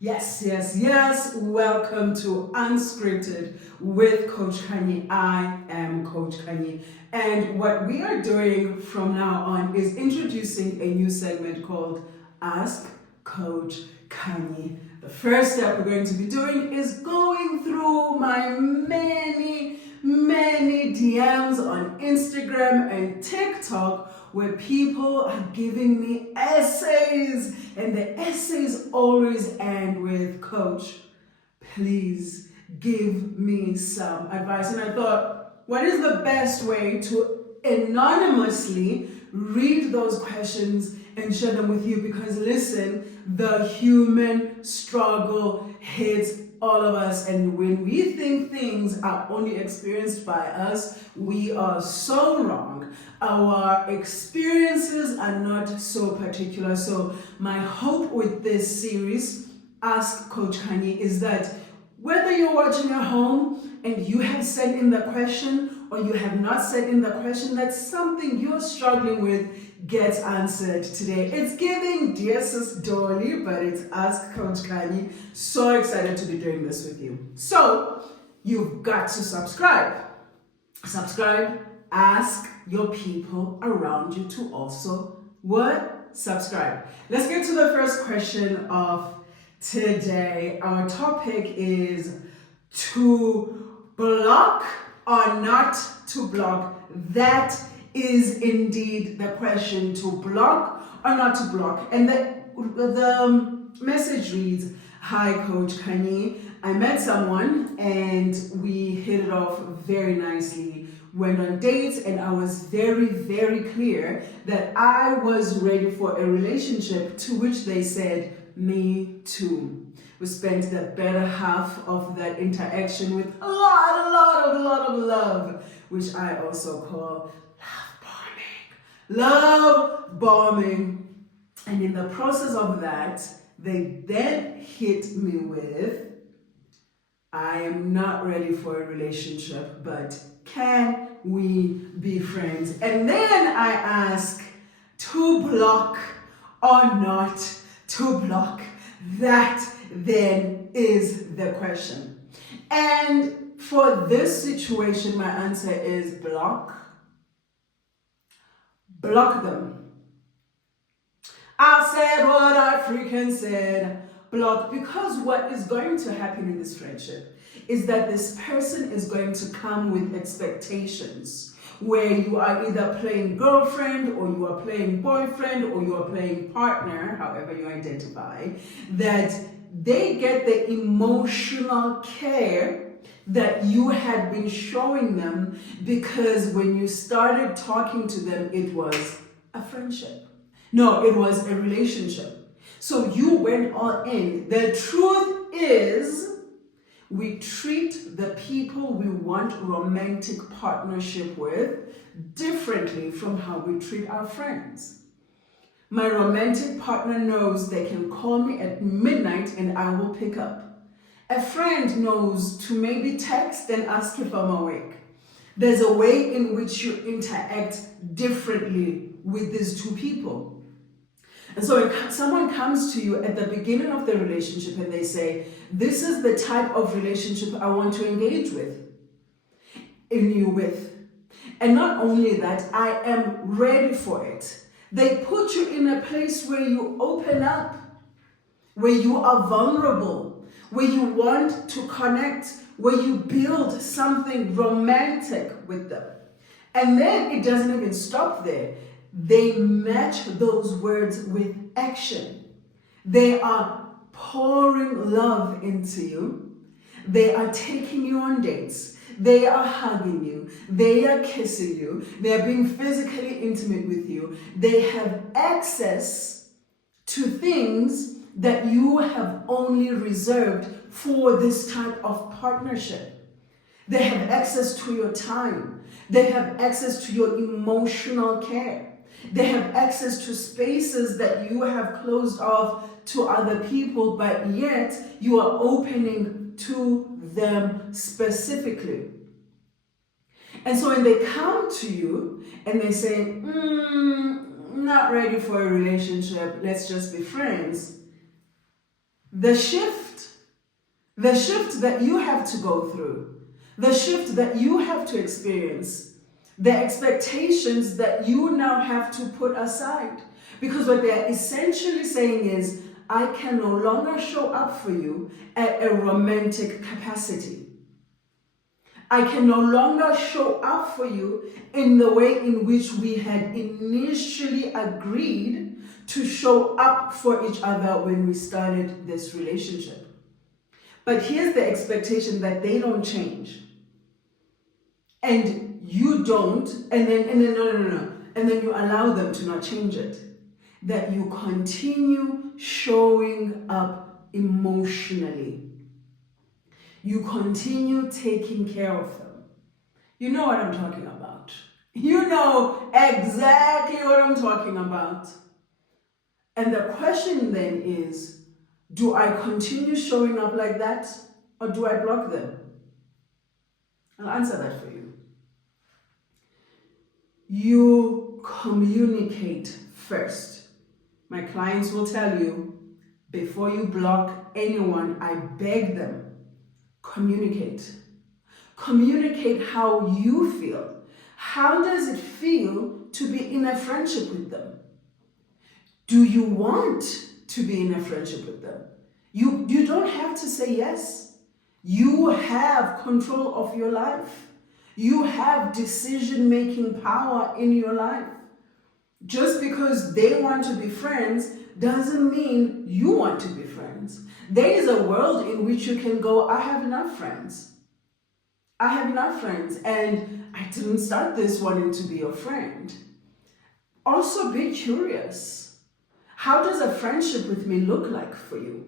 Yes, yes, yes. Welcome to Unscripted with Coach Kanye. I am Coach Kanye. And what we are doing from now on is introducing a new segment called Ask Coach Kanye. The first step we're going to be doing is going through my many DMs on Instagram and TikTok where people are giving me essays, and the essays always end with, Coach, please give me some advice. And I thought, what is the best way to anonymously read those questions and share them with you? Because listen, the human struggle hits all of us, and when we think things are only experienced by us, we are so wrong. Our experiences are not so particular. So my hope with this series, Ask Coach Kanye, is that whether you're watching at home and you have sent in the question or you have not sent in the question, that something you're struggling with gets answered today. It's giving Dear Sis Dolly, but it's Ask Coach Kanye. So excited to be doing this with you. So you've got to subscribe. Subscribe. Ask your people around you to also what? Subscribe. Let's get to the first question of today. Our topic is to block or not to block. That is indeed the question, to block or not to block. And the message reads, Hi Coach Kanye, I met someone and we hit it off very nicely. Went on dates, and I was very clear that I was ready for a relationship, to which they said, me too. We spent the better half of that interaction with a lot of love, which I also call love bombing. And in the process of that, they then hit me with, I am not ready for a relationship, but can we be friends? And then I ask, to block or not to block? That then is the question. And for this situation, my answer is block. Block them. I said what I freaking said. Block, because what is going to happen in this friendship is that this person is going to come with expectations where you are either playing girlfriend or you are playing boyfriend or you are playing partner, however you identify, that they get the emotional care that you had been showing them, because when you started talking to them, it was a friendship. No, it was a relationship. So you went all in. The truth is, we treat the people we want romantic partnership with differently from how we treat our friends. My romantic partner knows they can call me at midnight and I will pick up. A friend knows to maybe text and ask if I'm awake. There's a way in which you interact differently with these two people. And so if someone comes to you at the beginning of the relationship and they say, this is the type of relationship I want to engage in you with. And not only that, I am ready for it. They put you in a place where you open up, where you are vulnerable, where you want to connect, where you build something romantic with them. And then it doesn't even stop there. They match those words with action. They are pouring love into you. They are taking you on dates. They are hugging you. They are kissing you. They are being physically intimate with you. They have access to things that you have only reserved for this type of partnership. They have access to your time. They have access to your emotional care. They have access to spaces that you have closed off to other people, but yet you are opening to them specifically. And so when they come to you and they say, not ready for a relationship, let's just be friends, The shift that you have to go through, the shift that you have to experience, the expectations that you now have to put aside. Because what they're essentially saying is, I can no longer show up for you at a romantic capacity. I can no longer show up for you in the way in which we had initially agreed to show up for each other when we started this relationship. But here's the expectation that they don't change. And you don't, and then no. And then you allow them to not change it. That you continue showing up emotionally. You continue taking care of them. You know what I'm talking about. You know exactly what I'm talking about. And the question then is, do I continue showing up like that, or do I block them? I'll answer that for you. You communicate first. My clients will tell you, before you block anyone, I beg them, communicate. Communicate how you feel. How does it feel to be in a friendship with them? Do you want to be in a friendship with them? You don't have to say yes. You have control of your life. You have decision-making power in your life. Just because they want to be friends doesn't mean you want to be friends. There is a world in which you can go, I have enough friends. I have enough friends, and I didn't start this wanting to be your friend. Also, be curious. How does a friendship with me look like for you?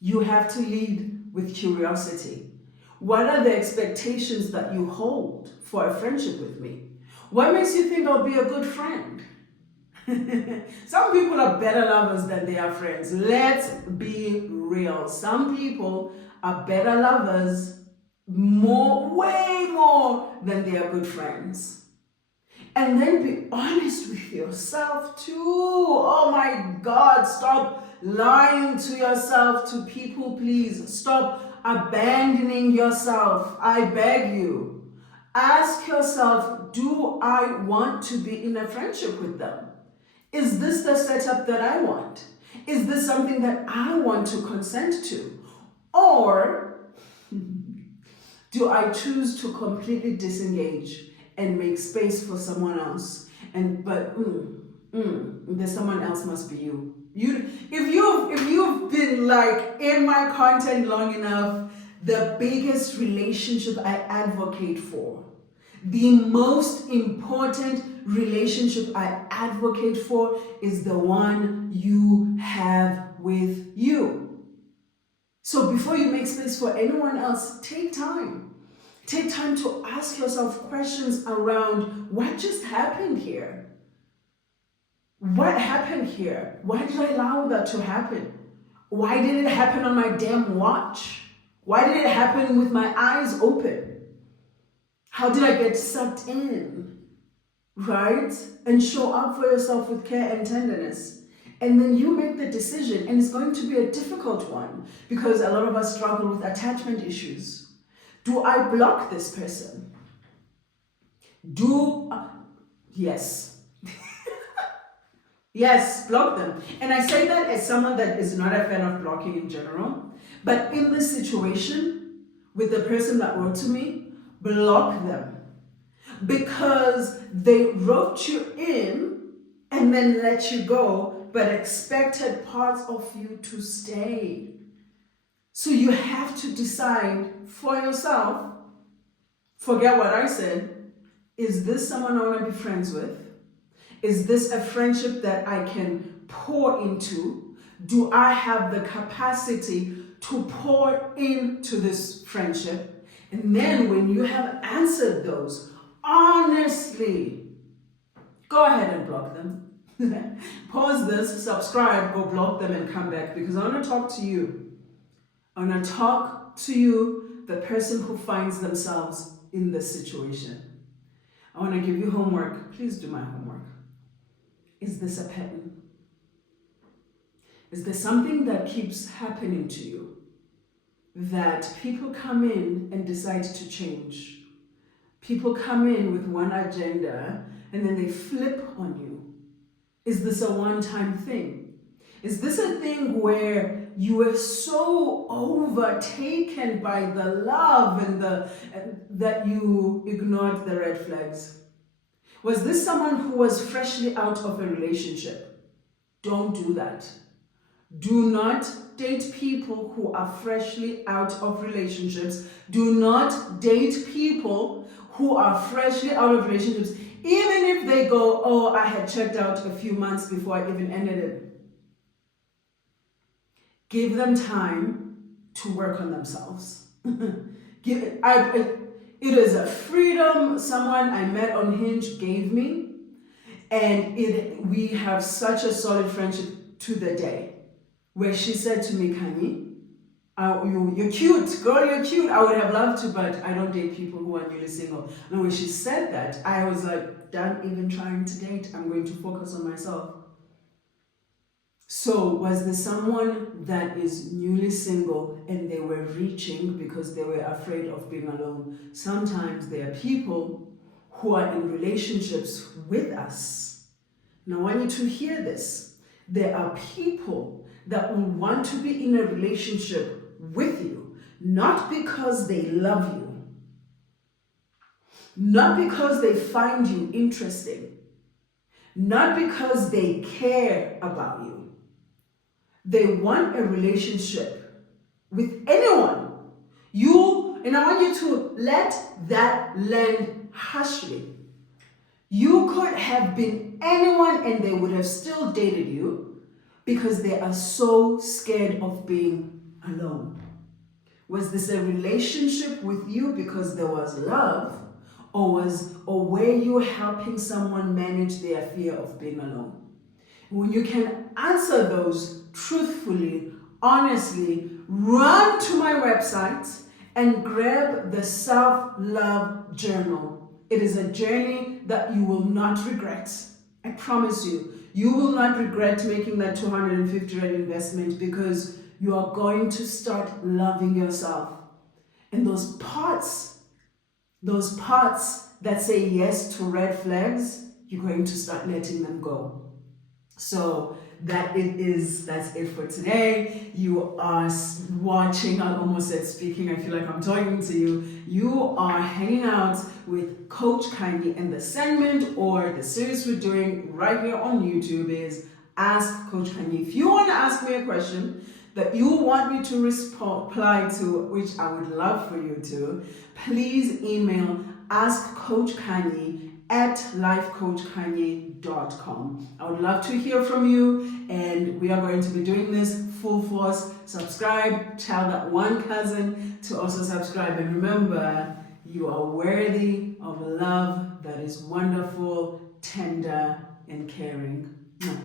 You have to lead with curiosity. What are the expectations that you hold for a friendship with me? What makes you think I'll be a good friend? Some people are better lovers than they are friends. Let's be real. Some people are better lovers, way more than they are good friends. And then be honest with yourself too. Oh my God, stop lying to yourself, to people please. Stop abandoning yourself. I beg you. Ask yourself, do I want to be in a friendship with them? Is this the setup that I want? Is this something that I want to consent to? Or do I choose to completely disengage and make space for someone else? But there's someone else must be you. If you've been like in my content long enough, the biggest relationship I advocate for, the most important relationship I advocate for is the one you have with you. So before you make space for anyone else, take time. Take time to ask yourself questions around what just happened here. What happened here? Why did I allow that to happen? Why did it happen on my damn watch? Why did it happen with my eyes open? How did I get sucked in? Right? And show up for yourself with care and tenderness. And then you make the decision, and it's going to be a difficult one because a lot of us struggle with attachment issues. Do I block this person? Yes. Yes, block them. And I say that as someone that is not a fan of blocking in general. But in this situation, with the person that wrote to me, block them. Because they wrote you in and then let you go, but expected parts of you to stay. So you have to decide for yourself, forget what I said, is this someone I want to be friends with? Is this a friendship that I can pour into? Do I have the capacity to pour into this friendship? And then when you have answered those, honestly, go ahead and block them. Pause this, subscribe, go block them and come back, because I want to talk to you. I want to talk to you, the person who finds themselves in this situation. I want to give you homework. Please do my homework. Is this a pattern? Is there something that keeps happening to you? That people come in and decide to change. People come in with one agenda and then they flip on you. Is this a one-time thing? Is this a thing where you were so overtaken by the love and that you ignored the red flags? Was this someone who was freshly out of a relationship? Don't do that. Do not date people who are freshly out of relationships. Do not date people who are freshly out of relationships, even if they go, oh, I had checked out a few months before I even ended it. Give them time to work on themselves. It is a freedom someone I met on Hinge gave me, and we have such a solid friendship to the day, where she said to me, Kanye, you're cute, girl, you're cute. I would have loved to, but I don't date people who are newly single. And when she said that, I was like, done even trying to date. I'm going to focus on myself. So was there someone that is newly single and they were reaching because they were afraid of being alone? Sometimes there are people who are in relationships with us. Now I want you to hear this. There are people that will want to be in a relationship with you, not because they love you, not because they find you interesting, not because they care about you. They want a relationship with anyone. And I want you to let that land harshly. You could have been anyone and they would have still dated you because they are so scared of being alone. Was this a relationship with you because there was love, or were you helping someone manage their fear of being alone? When you can answer those truthfully, honestly, run to my website and grab the Self-Love Journal. It is a journey that you will not regret. I promise you. You will not regret making that 250 Rand investment, because you are going to start loving yourself. And those parts that say yes to red flags, you're going to start letting them go. So that's it for today. You are watching, I almost said speaking, I feel like I'm talking to you. You are hanging out with Coach Kanye, and the segment or the series we're doing right here on YouTube is Ask Coach Kanye. If you want to ask me a question that you want me to reply to, which I would love for you to, please email askcoachkanye@lifecoachkanye.com. I would love to hear from you, and we are going to be doing this full force. Subscribe, tell that one cousin to also subscribe, and remember, you are worthy of love that is wonderful, tender, and caring.